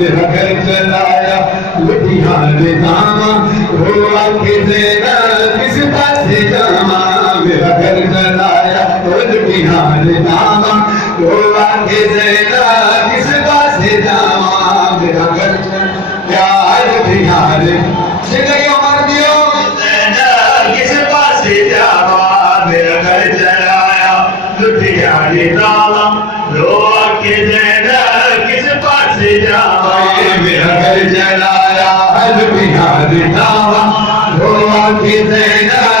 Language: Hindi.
मेरा घर चलाया लुधियाने जावा वो आके देना किस पासे जावा मेरा घर चलाया लुधियाने जावा वो आके देना किस पासे जावा मेरा घर चलाया लुधियाने जिंदगी मार दियो किस पासे जावा मेरा घर चलाया लुधियाने जावा वो आके देना किस पासे जावा मेरा घर चलाया लुधियाने जावा वो आके देना